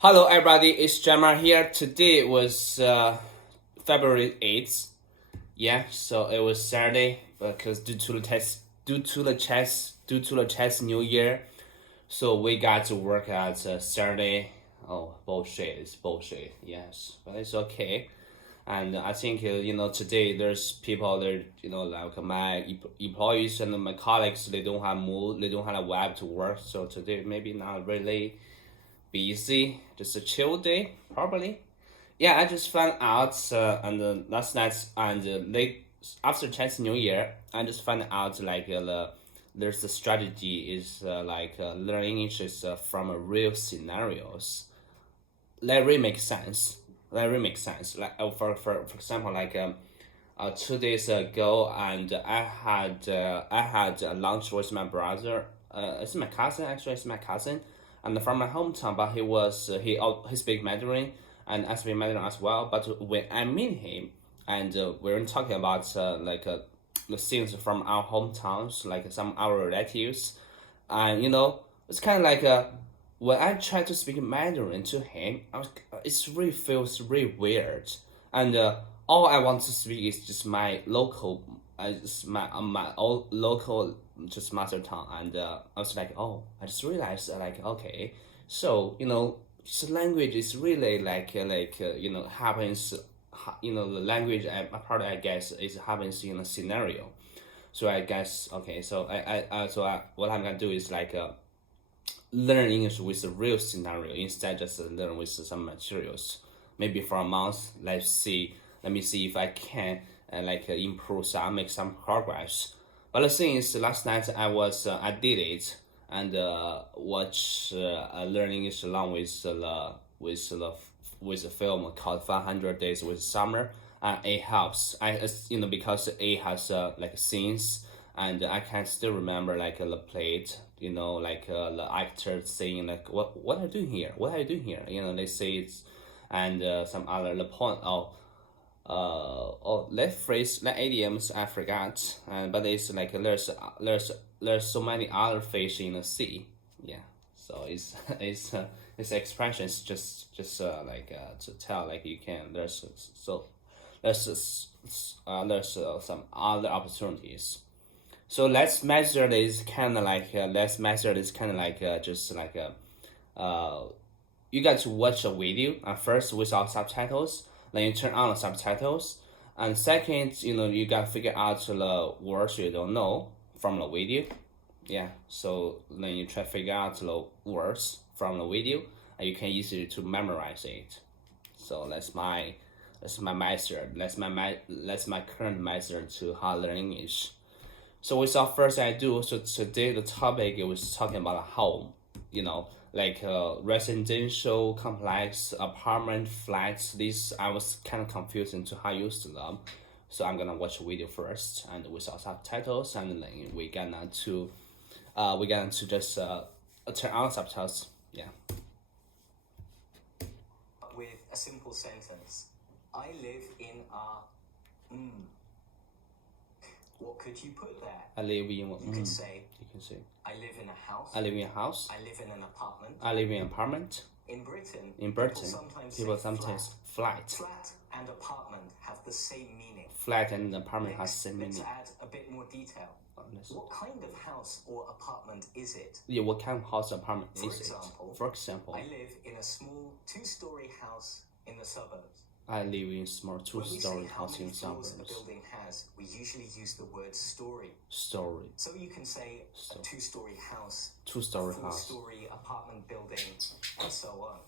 Hello, everybody. It's Jamar here. Today was February 8th. Yeah, so it was Saturday because due to the Chinese New Year, so we got to work at Saturday. Oh, bullshit! It's bullshit. Yes, but it's okay. And I think today there's people there, like my employees and my colleagues. They don't have mood. They don't have a web to work. So today maybe not really busy, just a chill day, probably. Yeah, I just found out, and last night and late after Chinese New Year, I just found out there's a strategy is learning English is from a real scenarios. That really makes sense. That really makes sense. Like for example, 2 days ago, and I had a lunch with my brother. It's my cousin actually. It's my cousin, and from my hometown. But he speak Mandarin, and I speak Mandarin as well. But when I meet him, and we were talking about the things from our hometowns, like some our relatives, and it's kind of when I try to speak Mandarin to him, it really feels really weird, and all I want to speak is just my local, just my old local just mother tongue, and I was like, oh, I just realized okay, so this language is really happens, the language part I guess is happens in a scenario, so I guess okay, so what I'm gonna do is learn English with a real scenario instead just learn with some materials. Maybe for a month, let me see if I can improve some, make some progress. But the thing is, last night I did it and watch learning English along with a film called 500 Days with Summer. It helps. Because it has scenes, and I can still remember the plate. The actor saying what are you doing here? What are you doing here? They say it's, and some other the point of that phrase, that idioms I forgot, and but it's there's so many other fish in the sea. Yeah, so it's it's expressions to tell you can there's some other opportunities. So let's measure this kind of just you got to watch a video first without subtitles, then you turn on the subtitles, and second, you got to figure out the words you don't know from the video. Yeah, so then you try to figure out the words from the video, and you can easily to memorize it. So that's my method. That's my current method to how to learn English. So without first ado, so today the topic was talking about a home, residential complex, apartment, flats. This I was kind of confused into how I used them. So I'm gonna watch a video first and without subtitles, and then we gonna to just turn on subtitles. Yeah. With a simple sentence, I live in a. What could you put there? I live in. You could say. You can say. I live in a house. I live in a house. I live in an apartment. I live in an apartment. In Britain. People sometimes flat. Flat and apartment have the same meaning. Flat and apartment has the same meaning. Let's add a bit more detail. What kind of house or apartment is it? Yeah, what kind of house or apartment is it? For example, I live in a small 2-story house in the suburbs. I live in a small 2-story house in suburbs. When we say how many floors a building has, we usually use the word story. Story. So you can say a 2-story house, 2-story house, 4-story apartment building, and so on.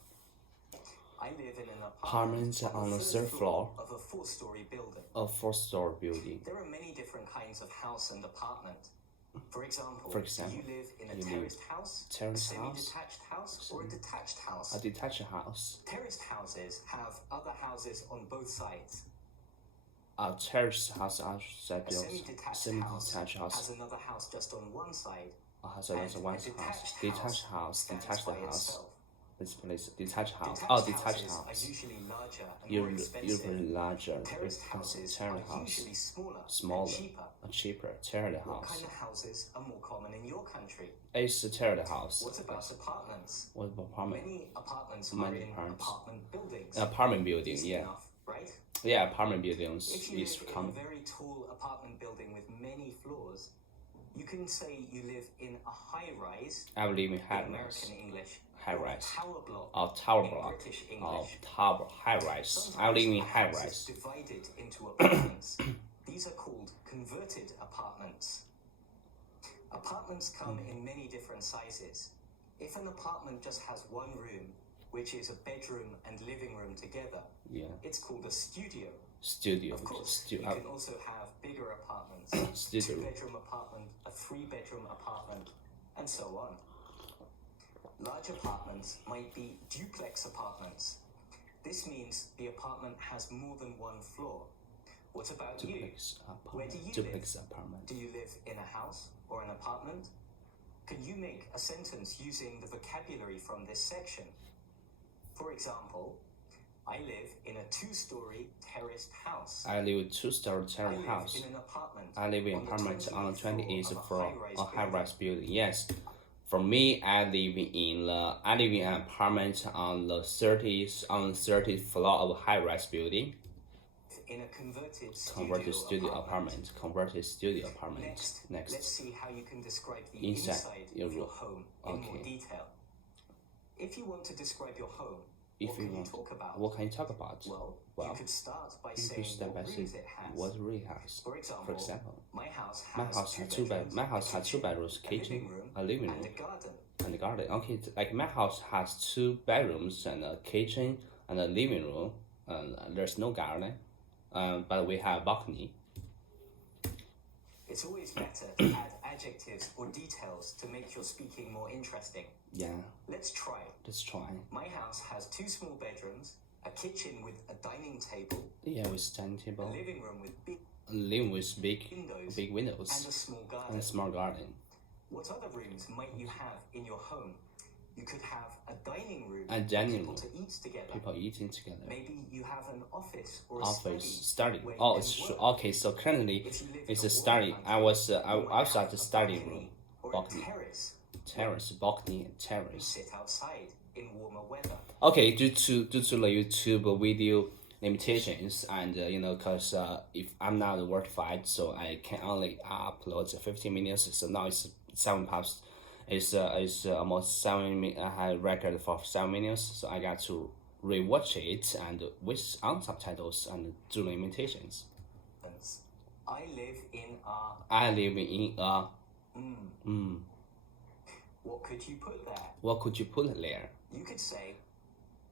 I live in an apartment on the third floor of a 4-story building. A 4-story building. There are many different kinds of house and apartment. For example, you live in a terraced house, a semi-detached house, or a detached house. A detached house. Terraced houses have other houses on both sides. A terraced house A semi-detached house has another house just on one side. Has another one house. Detached house. Itself. This place, detached house. Detached Detached houses house. are usually larger and more expensive. Usually larger. Terraced houses Terraced are house. usually Smaller. and cheaper. Cheaper. Terraced What house. kind of houses are more common in your country? It's a terraced house. What about apartments? What about apartment? Many apartments are in apartment buildings. Apartment building, Easy yeah. enough, right? Yeah, apartment buildings If you is live in a common. very tall apartment building with many floors, you can say you live in a high-rise. I live in high rise. American English. High rise. Tower block. Tower in block. British English. Tower high rise. I live in high rise. Divided into apartments. These are called converted apartments. Apartments come in many different sizes. If an apartment just has one room, which is a bedroom and living room together, it's called a studio. Studio. Of course, you can also have bigger apartments. Studio. 2-bedroom apartment, a 3-bedroom apartment, and so on. Large apartments might be duplex apartments. This means the apartment has more than one floor. What about duplex you? Apartment. Where do you Duplex live? Apartment. Do you live in a house or an apartment? Can you make a sentence using the vocabulary from this section? For example, I live in a 2-story terraced house. I live in a 2-story terraced house. I live in an apartment. I live in an apartment on the 28th floor, a high-rise building. Yes. For me, I live in an apartment on the 30th floor of a high-rise building. In a converted studio apartment. Converted studio apartment. Next. Let's see how you can describe the inside of your home in more detail. If you want to describe your home, what can you talk about? What can you talk about? Well, you could start by saying what rooms it has. What room it has. For example, my house has two bedrooms, kitchen, a living room, and a garden. Okay, like my house has 2 bedrooms and a kitchen and a living room, and there's no garden, but we have a balcony. It's always better to add adjectives or details to make your speaking more interesting. Yeah. Let's try. My house has 2 small bedrooms, a kitchen with a dining table. Yeah, with dining table. A living room with big windows. And a small garden. What other rooms might you have in your home? You could have a dining room. People to eat together. People eating together. Maybe you have an office or study. Oh, it's true. Okay, so currently it's a study. I was at the study room. Balcony. Terrace. Balcony and terrace. Sit outside in warmer weather. Okay, due to the YouTube video limitations, and because if I'm not verified, so I can only upload 15 minutes. So now it's 7 past. It's almost 7 minutes. I had record for 7 minutes, so I got to rewatch it and with subtitles and do limitations. I live in a. What could you put there? You could say,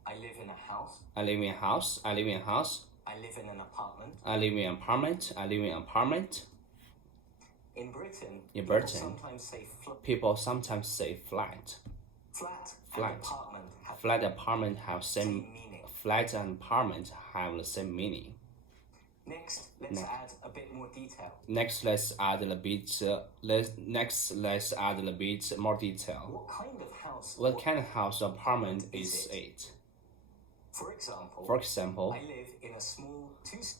I live in a house. I live in a house. I live in an apartment. I live in an apartment. In Britain, people sometimes say flat. Flat apartment have same meaning. Flat and apartment have the same meaning. Next, let's add a bit more detail. Next, let's add a bit more detail. What kind of house apartment is it? For example,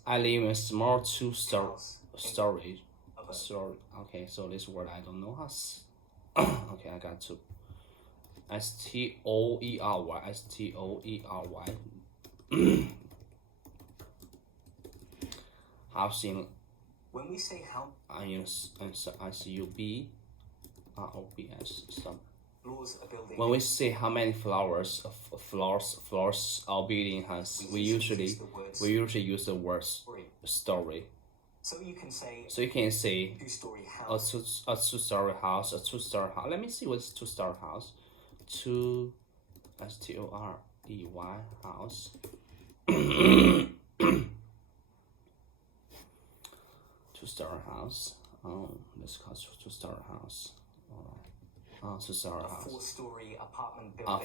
I live in a small 2-story. Okay, so this word I don't know how. Okay, I got to. Story. Housing. When we say how, SUBROBS. When we say how many floors our building has, we usually use the word story. So you can say 2-story house. A 2-story house. Let me see what's 2-story house. STORY house. 2-story house. Oh, let's call it 2-story house. Alright. 2-story house. 4-story apartment building. A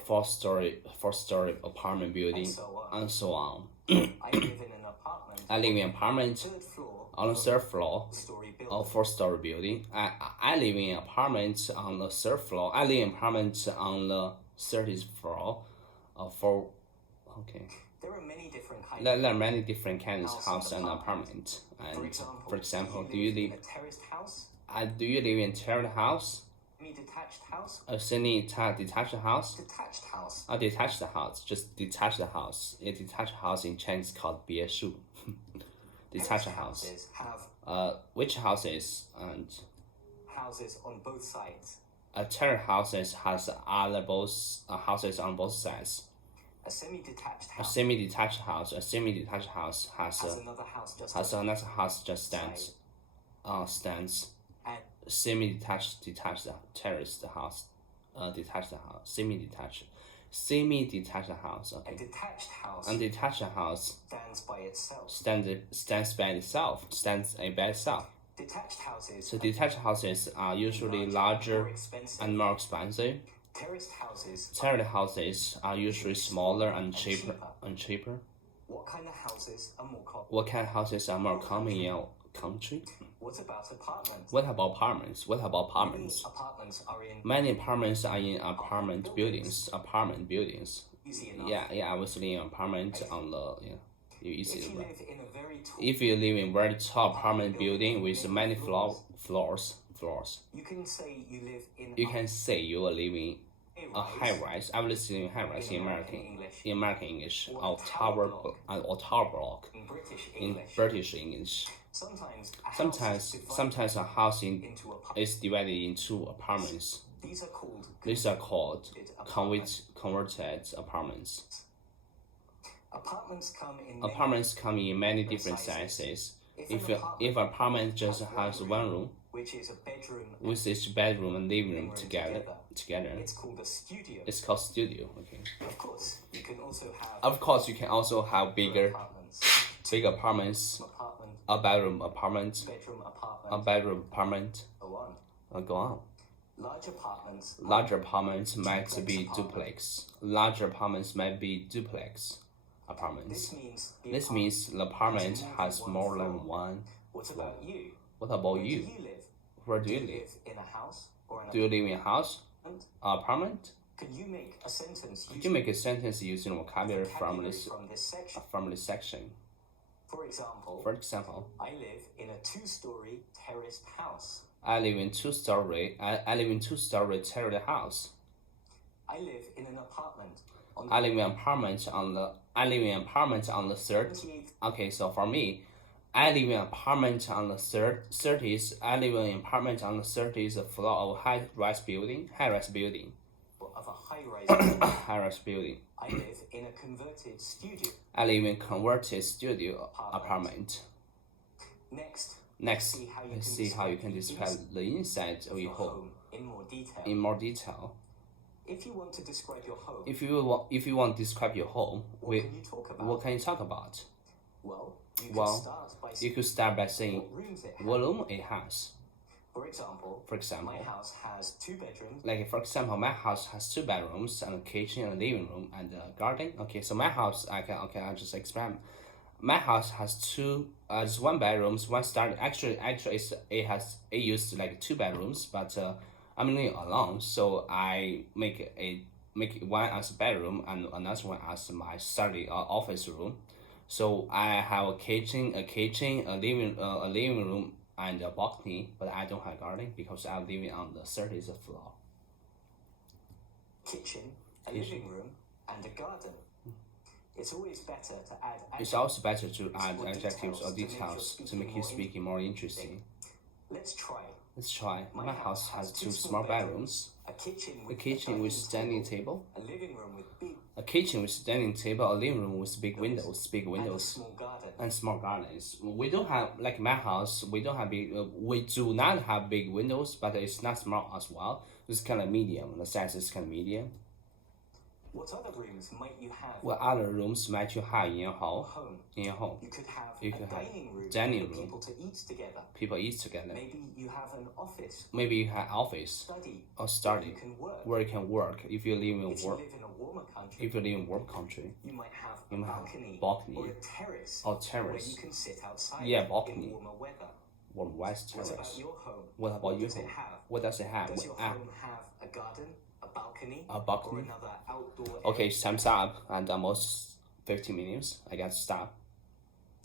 4-story apartment building, and so on. I live in an apartment. I live in an apartment. On the 3rd floor of 4-story building. I live in an apartment on the 3rd floor. I live in an apartment on the 30th floor For okay. There are many different kinds. There are many different kinds of house and apartment. And for example, do you in live? a terraced house, Do you live in terraced house? semi-detached house, A semi-detached house? detached house? A detached house, just detached house. A detached house in Chinese called 别墅. Detached house. Houses have Which houses and houses on both sides. terrace houses has other both houses on both sides. A semi-detached A house semi-detached house. A semi-detached house has another house just has another house just stands. Stands. and Semi-detached, detached, terraced house. Detached house. Semi-detached house. a Okay. detached house Undetached house stands by itself. stands by itself. Stands by itself. Detached houses So detached houses are usually larger more expensive. and more expensive. Terraced houses. Terraced houses are usually smaller and cheaper. What kind of houses are more common? What kind of houses are more common in your country? What about apartments? What about apartments? What about Many apartments? apartments are in Many apartments are in apartment buildings. easy enough. Yeah. I was living in an apartment on the You If easily you right. live in a very tall, If you live in very tall apartment building with many floors, you can say you live in you can say you are living a high rise. I was living high rise in American English, or tower block in British in English. British English. Sometimes a house into apartments. is divided into apartments. These are called Converted apartments. Apartments come in Many different sizes. If an apartment just has one room, which is a bedroom, with its bedroom and living room together, it's called a studio. it's called studio. Okay. Of course, you can also have bigger apartments, apartments, apartment, a bedroom apartment, bedroom apartment, go on. go on. Larger apartments might be duplex. Larger apartments might be duplex apartments. This means the apartment has more than one. What about you? What about Where you? do you live? Where do you Do you live? live in a house or an Do you live in a house? Apartment? Can you make a sentence Could you make a sentence using vocabulary from this section? For For example, I live in a two-story terraced house. I live in two-story terraced house. I live in an apartment I live in an apartment on the third. 28th Okay, so for me, I live in an apartment on the 30th. I live in an apartment on the 30th floor of high-rise building. of a high-rise. High-rise building. I live in a converted studio. I live in converted studio apartment. Next, Next, let's see how you can describe the inside of your home in more detail. If you want to describe your home, If you want to describe your home, what can you talk about? what can you talk about? Well, You could start by saying what rooms it has. what room it has. For example, my house has 2 bedrooms. Like for example, my house has 2 bedrooms and a kitchen and a living room and a garden. Okay, so my house, I'll just explain. My house has just 1 bedrooms, 1 start. Actually, it used like 2 bedrooms, but I'm living alone, so I make one as a bedroom and another one as my study or office room. So I have a kitchen, a living room, and a balcony, but I don't have garden because I'm living on the 30th floor. Kitchen, a living room, and a garden. It's always better to add It's also better to add adjectives or details to make your speaking more interesting. Let's try. My house has 2 small bedrooms, A a kitchen with standing table, a living room with big a kitchen with standing table, a living room with big windows, and a small garden. and small gardens. We don't have, like my house, we do not have big windows, but it's not small as well. It's kind of medium. The size is kind of medium. What other rooms might you have? What other rooms might you have in your home? You could have You a could have dining room dining for room. people to eat together. People eat together. Maybe you have an office, Maybe you have office study, or where study you can work. where you can work. If you live in If you work, live in a warmer country, if you live in warm country, you might have a you might have balcony, balcony or a terrace, or where terrace. you can sit outside Yeah, balcony. in warmer weather. Warm west What terrace. about your home? What about your does it home? have? What does it have? Does your home have a garden, a balcony, A balcony. or another outdoor Okay, time's up, and almost 15 minutes. I got to stop.